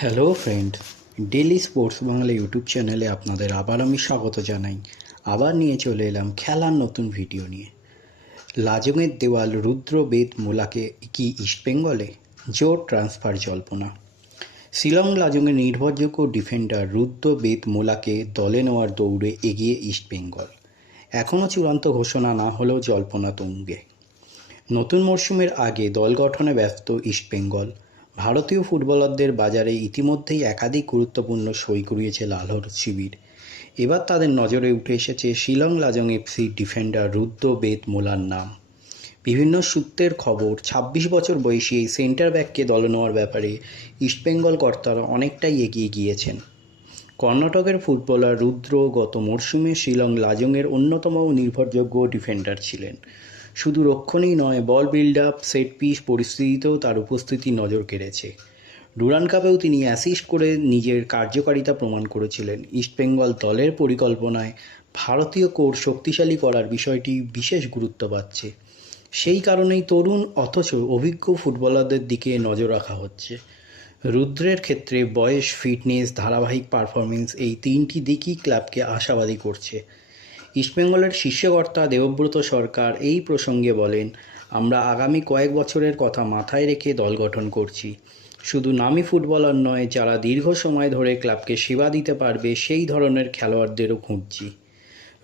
Hello friend, daily sports Bangla YouTube চ্যানেলে আপনাদের আবার আমি স্বাগত জানাই। আবার নিয়ে চলে এলাম খেলার নতুন ভিডিও নিয়ে। লাজংয়ের দেওয়াল রুদ্র বেদ মোলাকে কি ইস্টবেঙ্গলে জোর ট্রান্সফার জল্পনা। শিলং লাজংয়ের নির্ভরযোগ্য ডিফেন্ডার রুদ্র বেদ মোলাকে দলে নেওয়ার দৌড়ে এগিয়ে ইস্টবেঙ্গল। এখনও চূড়ান্ত ঘোষণা না হলেও জল্পনা তুঙ্গে। নতুন মরশুমের আগে দল গঠনে ব্যস্ত ইস্টবেঙ্গল। ভারতীয় ফুটবলারদের বাজারে ইতিমধ্যেই একাধিক গুরুত্বপূর্ণ সই করিয়েছে লালহর শিবির। এবার তাদের নজরে উঠে এসেছে শিলং লাজং এফসির ডিফেন্ডার রুদ্র বেদ মোলার নাম। বিভিন্ন সূত্রের খবর, ২৬ বছর বয়সী এই সেন্টার ব্যাককে দলে নেওয়ার ব্যাপারে ইস্টবেঙ্গল কর্তারা অনেকটাই এগিয়ে গিয়েছেন। কর্ণাটকের ফুটবলার রুদ্র গত মরশুমে শিলং লাজংয়ের অন্যতম নির্ভরযোগ্য ডিফেন্ডার ছিলেন। শুধু রক্ষণেই নয়, বল বিল্ড আপ, সেট পিস পরিস্থিতিতেও তার উপস্থিতি নজর কেড়েছে। ডুরান্ড কাপেও তিনি অ্যাসিস্ট করে নিজের কার্যকারিতা প্রমাণ করেছিলেন। ইস্টবেঙ্গল দলের পরিকল্পনায় ভারতীয় কোর শক্তিশালী করার বিষয়টি বিশেষ গুরুত্ব পাচ্ছে। সেই কারণেই তরুণ অথচ অভিজ্ঞ ফুটবলারদের দিকে নজর রাখা হচ্ছে। রুদ্রের ক্ষেত্রে বয়স, ফিটনেস, ধারাবাহিক পারফরমেন্স এই তিনটি দিকই ক্লাবকে আশাবাদী করছে। ইস্টবেঙ্গলের শীর্ষকর্তা দেবব্রত সরকার এই প্রসঙ্গে বলেন, আমরা আগামী কয়েক বছরের কথা মাথায় রেখে দল গঠন করছি। শুধু নামী ফুটবলার নয়, যারা দীর্ঘ সময় ধরে ক্লাবকে সেবা দিতে পারবে সেই ধরনের খেলোয়াড়দেরও খুঁজছি।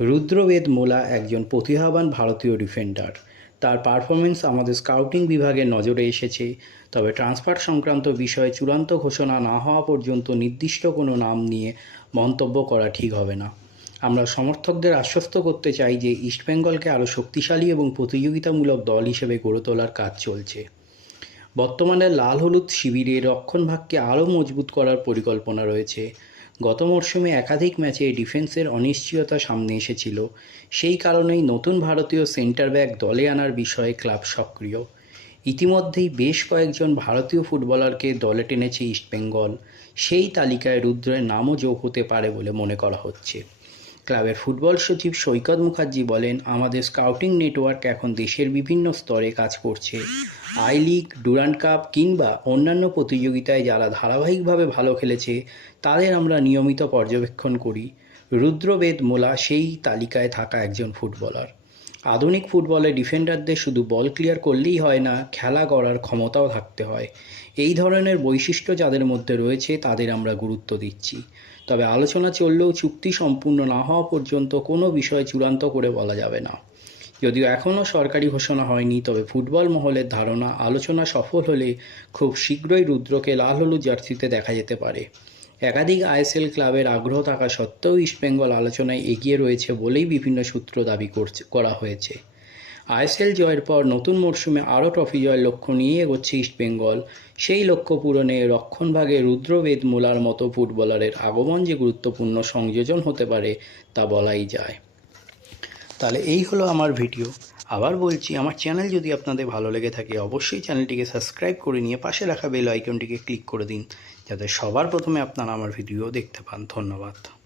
রুদ্রবেদ মোলা একজন প্রতিভাবান ভারতীয় ডিফেন্ডার। তার পারফরমেন্স আমাদের স্কাউটিং বিভাগের নজরে এসেছে। তবে ট্রান্সফার সংক্রান্ত বিষয়ে চূড়ান্ত ঘোষণা না হওয়া পর্যন্ত নির্দিষ্ট কোনো নাম নিয়ে মন্তব্য করা ঠিক হবে না। আমরা সমর্থকদের আশ্বস্ত করতে চাই যে ইস্টবেঙ্গলকে আরও শক্তিশালী এবং প্রতিযোগিতামূলক দল হিসেবে গড়ে তোলার কাজ চলছে। বর্তমানে লাল হলুদ শিবিরে রক্ষণভাগকে আরও মজবুত করার পরিকল্পনা রয়েছে। গত মরশুমে একাধিক ম্যাচে ডিফেন্সের অনিশ্চয়তা সামনে এসেছিল। সেই কারণেই নতুন ভারতীয় সেন্টার ব্যাক দলে আনার বিষয়ে ক্লাব সক্রিয়। ইতিমধ্যেই বেশ কয়েকজন ভারতীয় ফুটবলারকে দলে টেনেছে ইস্টবেঙ্গল। সেই তালিকায় রুদ্রের নামও যোগ হতে পারে বলে মনে করা হচ্ছে। ক্লাবের ফুটবল সচিব সৈকত মুখার্জি বলেন, আমাদের স্কাউটিং নেটওয়ার্ক এখন দেশের বিভিন্ন স্তরে কাজ করছে। আই লিগ, ডুরান্ড কাপ কিংবা অন্যান্য প্রতিযোগিতায় যারা ধারাবাহিকভাবে ভালো খেলেছে তাদের আমরা নিয়মিত পর্যবেক্ষণ করি। রুদ্রবেদ মোলা সেই তালিকায় থাকা একজন ফুটবলার। আধুনিক ফুটবলে ডিফেন্ডারদের শুধু বল ক্লিয়ার করলেই হয় না, খেলা গড়ার ক্ষমতাও থাকতে হয়। এই ধরনের বৈশিষ্ট্য যাদের মধ্যে রয়েছে তাদের আমরা গুরুত্ব দিচ্ছি। তবে আলোচনা চললেও চুক্তি সম্পূর্ণ না হওয়া পর্যন্ত কোনো বিষয় চূড়ান্ত করে বলা যাবে না। যদিও এখনও সরকারি ঘোষণা হয়নি, তবে ফুটবল মহলের ধারণা আলোচনা সফল হলে খুব শীঘ্রই রুদ্রকে লাল হলুদ জার্সিতে দেখা যেতে পারে। একাধিক আইএসএল ক্লাবের আগ্রহ থাকা সত্ত্বেও ইস্টবেঙ্গল আলোচনায় এগিয়ে রয়েছে বলেই বিভিন্ন সূত্র দাবি করা হয়েছে। আইএসএল জয়ের পর নতুন মরশুমে আরও ট্রফি জয়ের লক্ষ্য নিয়ে এগোচ্ছে ইস্টবেঙ্গল। সেই লক্ষ্য পূরণে রক্ষণভাগে রুদ্রবেদ মোলার মতো ফুটবলারের আগমন যে গুরুত্বপূর্ণ সংযোজন হতে পারে তা বলাই যায়। তাহলে এই হলো আমার ভিডিও। আবার বলছি, আমার চ্যানেল যদি আপনাদের ভালো লেগে থাকে অবশ্যই চ্যানেলটিকে সাবস্ক্রাইব করে নিয়ে পাশে রাখা বেল আইকনটিকে ক্লিক করে দিন, যাতে সবার প্রথমে আপনারা আমার ভিডিও দেখতে পান। ধন্যবাদ।